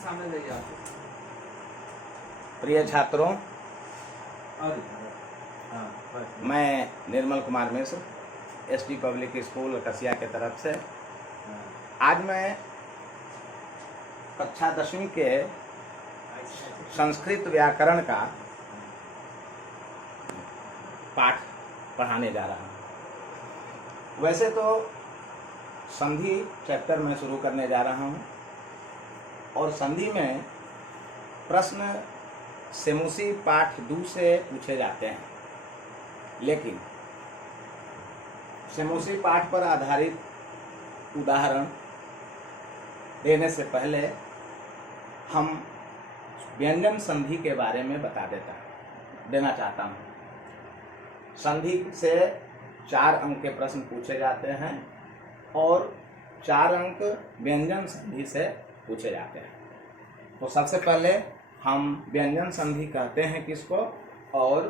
सामने जाइए आप। प्रिय छात्रों, हाँ, बस। मैं Nirmal Kumar Mishra ST public school कसिया के तरफ से आज मैं कक्षा 10वीं के संस्कृत व्याकरण का पाठ पढ़ाने जा रहा हूँ। वैसे तो संधि चैप्टर में शुरू करने जा रहा हूँ और संधि में प्रश्न सेमुसी पाठ 2 से पूछे जाते हैं, लेकिन सेमुसी पाठ पर आधारित उदाहरण देने से पहले हम व्यंजन संधि के बारे में देना चाहता हूँ। संधि से 4 अंक के प्रश्न पूछे जाते हैं और 4 अंक व्यंजन संधि से पूछे जाते हैं। तो सबसे पहले हम व्यंजन संधि कहते हैं किसको और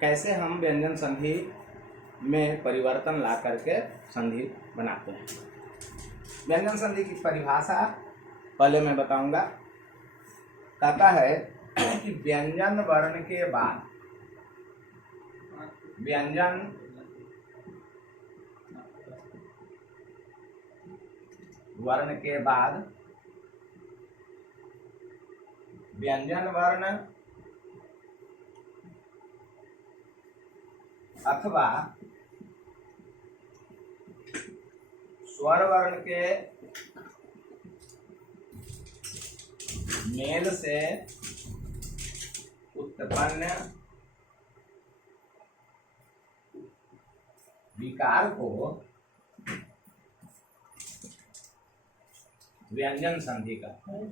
कैसे हम व्यंजन संधि में परिवर्तन ला करके संधि बनाते हैं। व्यंजन संधि की परिभाषा पहले मैं बताऊंगा। कहता है कि व्यंजन वर्ण के बाद व्यंजन वर्ण के बाद व्यंजन वर्ण अथवा स्वर वर्ण के मेल से उत्पन्न विकार को व्यंजन संधि कहते हैं।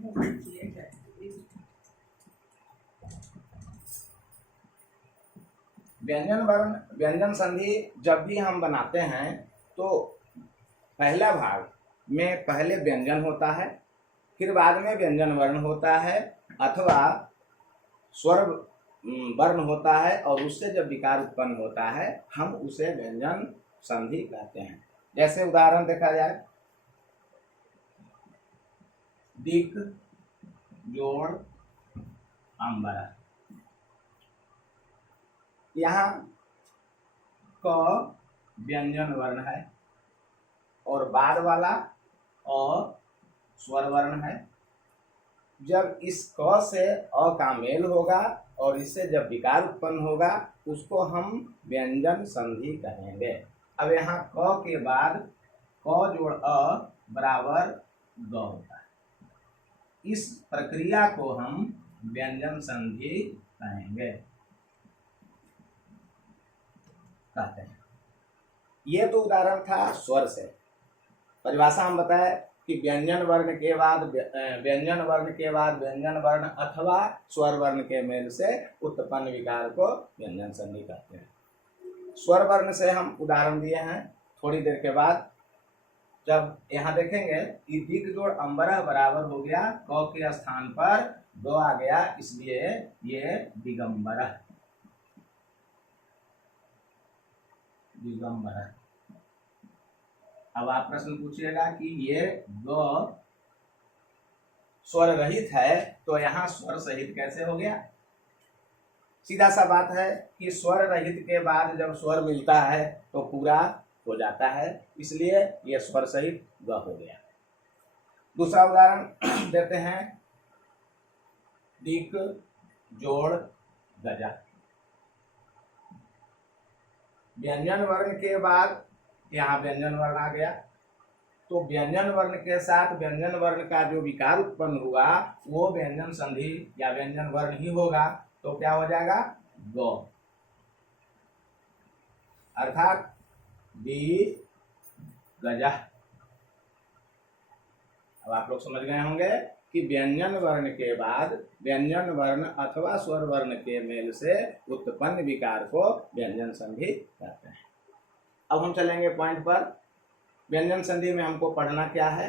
व्यंजन संधि जब भी हम बनाते हैं तो पहला भाग में पहले व्यंजन होता है, फिर बाद में व्यंजन वर्ण होता है अथवा स्वर वर्ण होता है और उससे जब विकार उत्पन्न होता है हम उसे व्यंजन संधि कहते हैं। जैसे उदाहरण देखा जाए, दिक जोड़ अंबर। यहाँ क व्यंजन वर्ण है और बाद वाला और स्वर वर्ण है। जब इस क से अ का मेल होगा और इससे जब विकार उत्पन्न होगा उसको हम व्यंजन संधि कहेंगे। अब यहाँ क के बाद क जोड़ अ बराबर ग होता है। इस प्रक्रिया को हम व्यंजन संधि कहेंगे कहते हैं। ये तो उदाहरण था स्वर से। परिभाषा हम बताए कि व्यंजन वर्ण के बाद व्यंजन वर्ण अथवा स्वर वर्ण के मेल से उत्पन्न विकार को व्यंजन संधि कहते हैं। स्वर वर्ण से हम उदाहरण दिए हैं। थोड़ी देर के बाद जब यहाँ देखेंगे कि दिक जोड़ अंबरह बराबर हो गया, क के स्थान पर दो आ गया, इसलिए ये दिगंबरह दिगंबरह। अब आप प्रश्न पूछिएगा कि ये ग स्वर रहित है तो यहाँ स्वर सहित कैसे हो गया। सीधा सा बात है कि स्वर रहित के बाद जब स्वर मिलता है तो पूरा हो जाता है, इसलिए ये स्वर सहित ग हो गया। दूसरा उदाहरण देते हैं, दिक जोड़ गजा। व्यंजन वर्ण के बाद यहाँ व्यंजन वर्ण आ गया तो व्यंजन वर्ण के साथ व्यंजन वर्ण का जो विकार उत्पन्न हुआ वो व्यंजन संधि या व्यंजन वर्ण ही होगा। तो क्या हो जाएगा, गो, अर्थात दी गजा। अब आप लोग समझ गए होंगे कि व्यंजन वर्ण के बाद व्यंजन वर्ण अथवा स्वर वर्ण के मेल से उत्पन्न विकार को व्यंजन संधि कहते हैं। अब हम चलेंगे पॉइंट पर। व्यंजन संधि में हमको पढ़ना क्या है।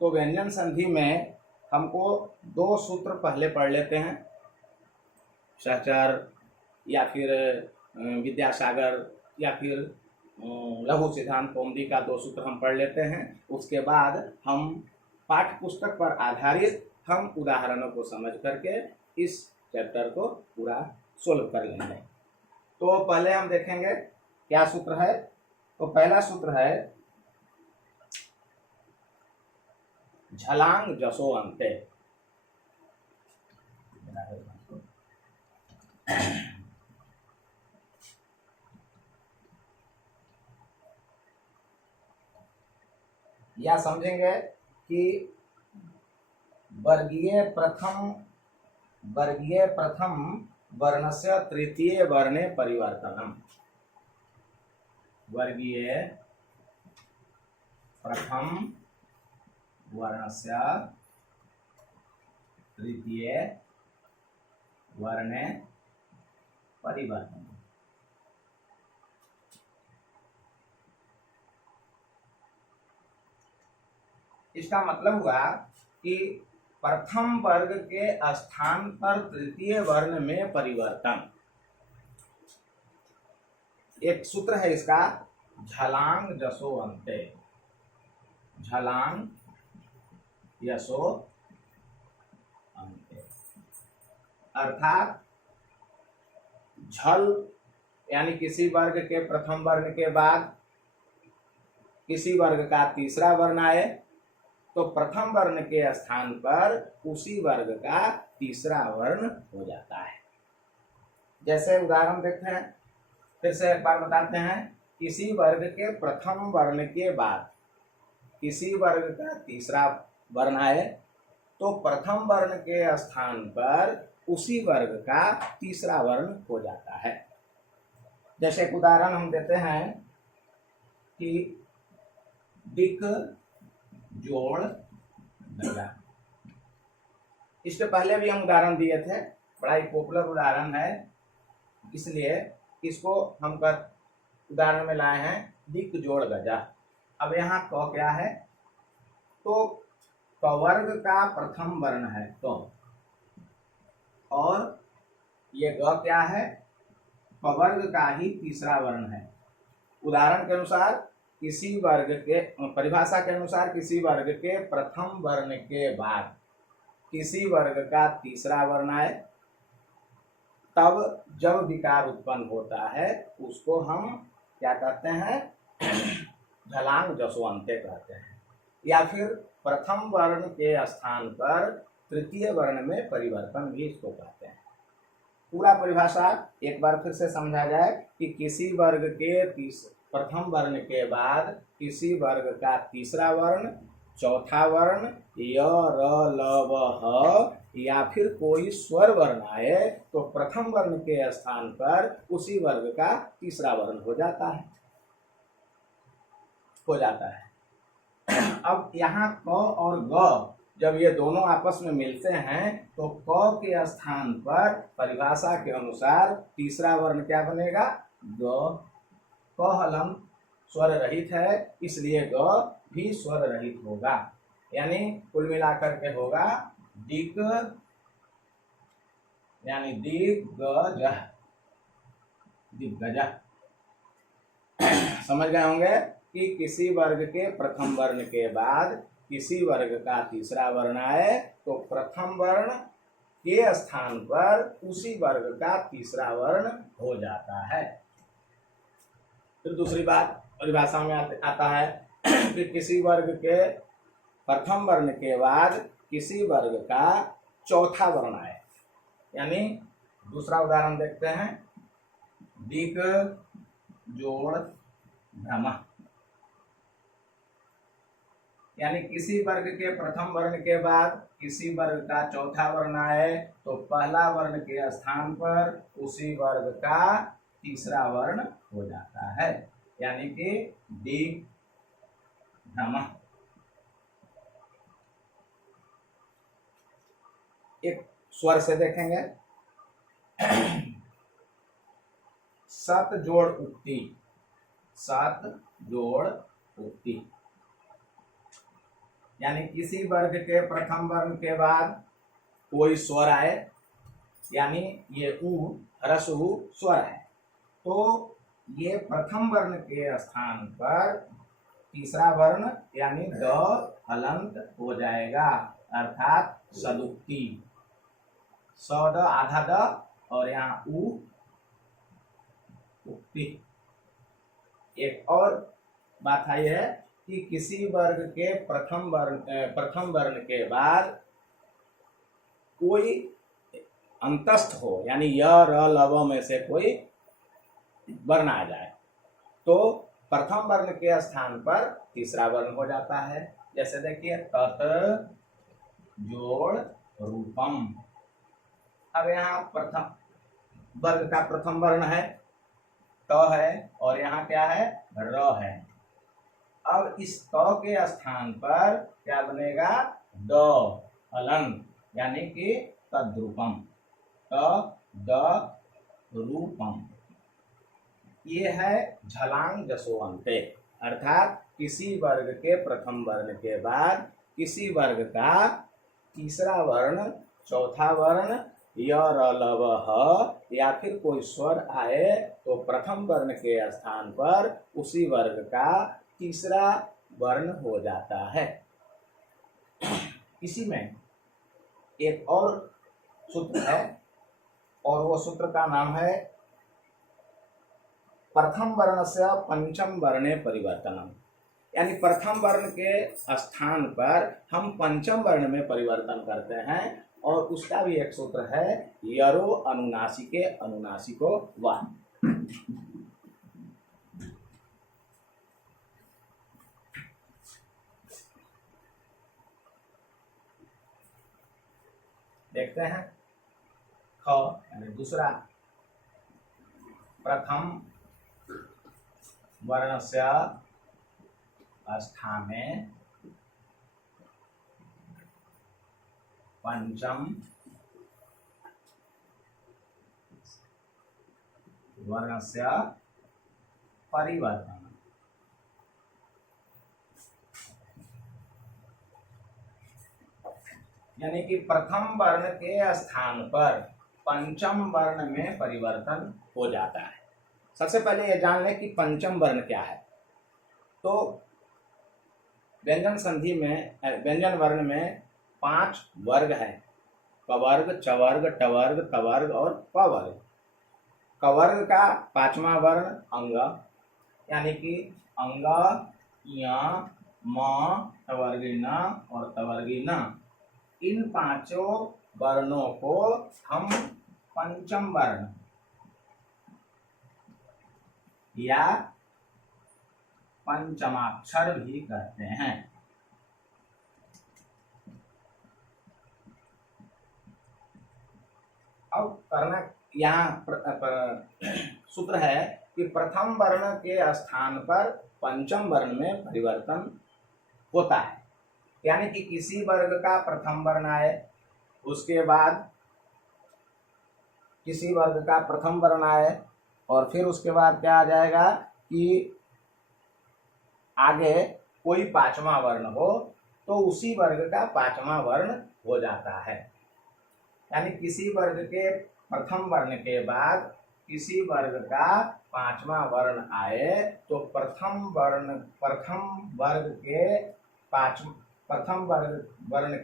तो व्यंजन संधि में हमको 2 सूत्र पहले पढ़ लेते हैं। सहचर या फिर विद्यासागर या फिर लघु सिद्धांत कौमुदी का 2 सूत्र हम पढ़ लेते हैं। उसके बाद हम पाठ्य पुस्तक पर आधारित हम उदाहरणों को समझ करके इस चैप्टर को पूरा सोल्व कर लेंगे। तो पहले हम देखेंगे क्या सूत्र है। तो पहला सूत्र है झलांग जसो अंते। या समझेंगे कि वर्गीय प्रथम वर्णस्य तृतीय वर्णे परिवर्तनम। वर्गीय प्रथम वर्णस्य तृतीय वर्णे परिवर्तनम। इसका मतलब हुआ कि प्रथम वर्ग के स्थान पर तृतीय वर्ण में परिवर्तन। एक सूत्र है इसका झलांग जसो अंते। झलांग यशो अंते अर्थात झल यानी किसी वर्ग के प्रथम वर्ण के बाद किसी वर्ग का तीसरा वर्ण आए तो प्रथम वर्ण के स्थान पर उसी वर्ग का तीसरा वर्ण हो जाता है। जैसे उदाहरण देखते हैं, फिर से एक बार बताते हैं। किसी वर्ग के प्रथम वर्ण के बाद किसी वर्ग का तीसरा वर्ण आए तो प्रथम वर्ण के स्थान पर उसी वर्ग का तीसरा वर्ण हो जाता है। जैसे एक उदाहरण हम देते हैं कि दिक जोड़ गजा। इसके पहले भी हम उदाहरण दिए थे, बड़ा ही पॉपुलर उदाहरण है, इसलिए इसको हम उदाहरण में लाए हैं दिक जोड़ गजा। अब यहाँ क क्या है, तो कवर्ग का प्रथम वर्ण है तो, और ये ग क्या है, कवर्ग का ही तीसरा वर्ण है। उदाहरण के अनुसार किसी वर्ग के परिभाषा के अनुसार किसी वर्ग के प्रथम वर्ण के बाद किसी वर्ग का तीसरा वर्ण आए तब जब विकार उत्पन्न होता है उसको हम क्या कहते हैं, झलांग जसो अंते कहते हैं। या फिर प्रथम वर्ण के स्थान पर तृतीय वर्ण में परिवर्तन भी इसको कहते हैं। पूरा परिभाषा एक बार फिर से समझा जाए कि किसी वर्ग के प्रथम वर्ण के बाद किसी वर्ग का तीसरा वर्ण, चौथा वर्ण, य र ल व ह या फिर कोई स्वर वर्ण आए तो प्रथम वर्ण के स्थान पर उसी वर्ग का तीसरा वर्ण हो जाता है। अब यहाँ क और ग जब ये दोनों आपस में मिलते हैं तो क के स्थान पर परिभाषा के अनुसार तीसरा वर्ण क्या बनेगा, ग। क हलम स्वर रहित है इसलिए ग भी स्वर रहित होगा, यानी कुल मिलाकर के होगा दिक यानी दिग्गज। समझ गए होंगे कि किसी वर्ग के प्रथम वर्ण के बाद किसी वर्ग का तीसरा वर्ण आए तो प्रथम वर्ण के स्थान पर उसी वर्ग का तीसरा वर्ण हो जाता है। फिर दूसरी बात परिभाषा में आता है कि किसी वर्ग के प्रथम वर्ण के बाद किसी वर्ग का चौथा वर्ण आए, यानी दूसरा उदाहरण देखते हैं, दिक जोड़ भ्रम। यानी किसी वर्ग के प्रथम वर्ण के बाद किसी वर्ग का चौथा वर्ण आए तो पहला वर्ण के स्थान पर उसी वर्ग का तीसरा वर्ण हो जाता है, यानी कि दिक भ्रम। एक स्वर से देखेंगे, सत जोड़ उक्ति। सत जोड़ उक्ति यानी किसी वर्ग के प्रथम वर्ण के बाद कोई स्वर आए, यानी ये उ ह्रस्व उ स्वर है, तो ये प्रथम वर्ण के स्थान पर तीसरा वर्ण यानी द हलंत हो जाएगा, अर्थात सदुक्ति। स द आधा द और यहाँ उ उक्ति। एक और बात है यह कि किसी वर्ग के प्रथम वर्ण के बाद कोई अंतस्थ हो, यानी य र ल व में से कोई वर्ण आ जाए तो प्रथम वर्ण के स्थान पर तीसरा वर्ण हो जाता है। जैसे देखिए तत जोड़ रूपम। अब यहाँ प्रथम वर्ग का प्रथम वर्ण है त है और यहाँ क्या है र है। अब इस त के स्थान पर क्या बनेगा द हलंत, यानी कि तद्रूपम। त द रूपम। ये है झलांग जसोअंते, अर्थात किसी वर्ग के प्रथम वर्ण के बाद किसी वर्ग का तीसरा वर्ण, चौथा वर्ण य र ल व ह या फिर कोई स्वर आए तो प्रथम वर्ण के स्थान पर उसी वर्ग का तीसरा वर्ण हो जाता है। इसी में एक और सूत्र है और वो सूत्र का नाम है प्रथम वर्ण से पंचम वर्णे परिवर्तनम। यानी प्रथम वर्ण के स्थान पर हम पंचम वर्ण में परिवर्तन करते हैं और उसका भी एक सूत्र है यरो अनुनासिके अनुनासिको वा। देखते हैं ख यानी दूसरा प्रथम वर्णस्य स्थाने पंचम वर्णस्य परिवर्तन। यानी कि प्रथम वर्ण के स्थान पर पंचम वर्ण में परिवर्तन हो जाता है। सबसे पहले यह जान लें कि पंचम वर्ण क्या है। तो व्यंजन संधि में व्यंजन वर्ण में 5 वर्ग है, कवर्ग, चवर्ग, टवर्ग, तवर्ग और पवर्ग। कवर्ग का 5वां वर्ण अंग, यानी कि अंग, य, म, टवर्गी न और तवर्गी न, इन 5 वर्णों को हम पंचम वर्ण या पंचमाक्षर भी कहते हैं। अब करना यहाँ सूत्र है कि प्रथम वर्ण के स्थान पर पंचम वर्ण में परिवर्तन होता है। यानी कि किसी वर्ग का प्रथम वर्ण आए, उसके बाद किसी वर्ग का प्रथम वर्ण आए और फिर उसके बाद क्या आ जाएगा कि आगे कोई 5वां वर्ण हो तो उसी वर्ग का 5वां वर्ण हो जाता है। यानी किसी वर्ग के प्रथम वर्ण के बाद किसी वर्ग का 5वां वर्ण आए तो प्रथम वर्ण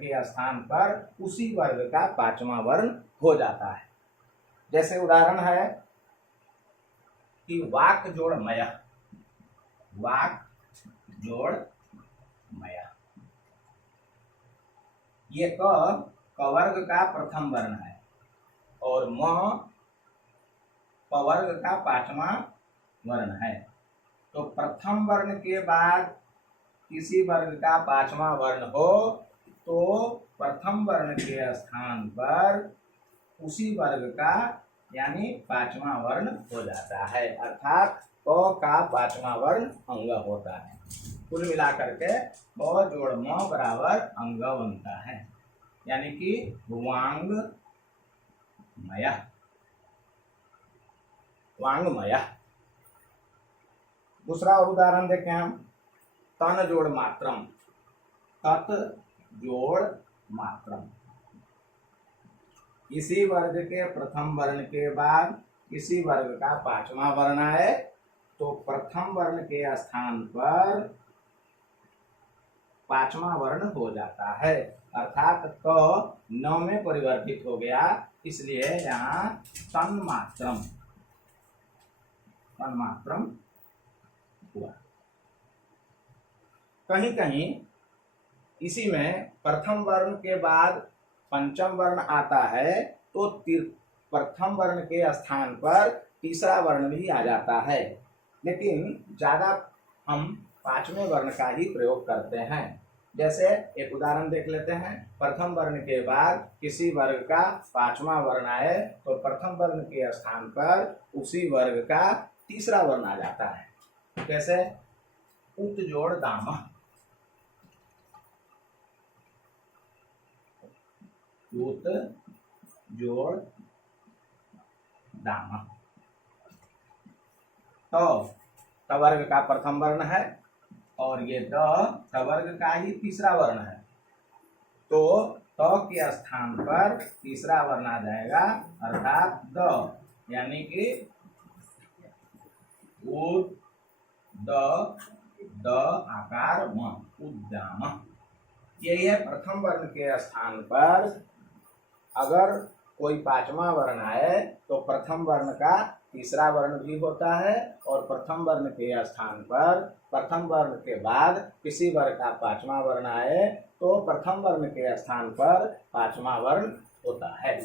के स्थान पर उसी वर्ग का 5वां वर्ण हो जाता है। जैसे उदाहरण है कि वाक जोड़ मय, वाक जोड़ मय, ये कवर्ग का प्रथम वर्ण है और म पवर्ग का 5वां वर्ण है। तो प्रथम वर्ण के बाद किसी वर्ग का 5वां वर्ण हो तो प्रथम वर्ण के स्थान पर उसी वर्ग का यानी 5वां वर्ण हो जाता है, अर्थात क का 5वां वर्ण अंग होता है। कुल मिलाकर के क जोड़ म बराबर अंग बनता है, यानी कि वांगमय, वांगमय। दूसरा उदाहरण देखें हम, तन जोड़ मात्रम, तत जोड़ मात्रम। इसी वर्ग के प्रथम वर्ण के बाद किसी वर्ग का 5वां वर्ण आए तो प्रथम वर्ण के स्थान पर पांचवा वर्ण हो जाता है, अर्थात क 9 में परिवर्तित हो गया, इसलिए यहाँ तन्मात्रम हुआ। कहीं कहीं इसी में प्रथम वर्ण के बाद पंचम वर्ण आता है तो प्रथम वर्ण के स्थान पर तीसरा वर्ण भी आ जाता है, लेकिन ज्यादा हम पांचवें वर्ण का ही प्रयोग करते हैं। जैसे एक उदाहरण देख लेते हैं, प्रथम वर्ण के बाद किसी वर्ग का पांचवा वर्ण आए तो प्रथम वर्ण के स्थान पर उसी वर्ग का तीसरा वर्ण आ जाता है। कैसे? उत जोड़ दाम, उत जोड़ दाम। तो तवर्ग का प्रथम वर्ण है और ये तवर्ग का ही तीसरा वर्ण है, तो त के स्थान पर तीसरा वर्ण आ जाएगा, अर्थात द, यानी कि उद द आकार म, उद्दाम। यही है प्रथम वर्ण के स्थान पर अगर कोई पांचवा वर्ण आए तो प्रथम वर्ण का तीसरा वर्ण भी होता है, और प्रथम वर्ण के स्थान पर प्रथम वर्ण के बाद किसी वर्ग का पांचवा वर्ण आए तो प्रथम वर्ण के स्थान पर पांचवा वर्ण होता है।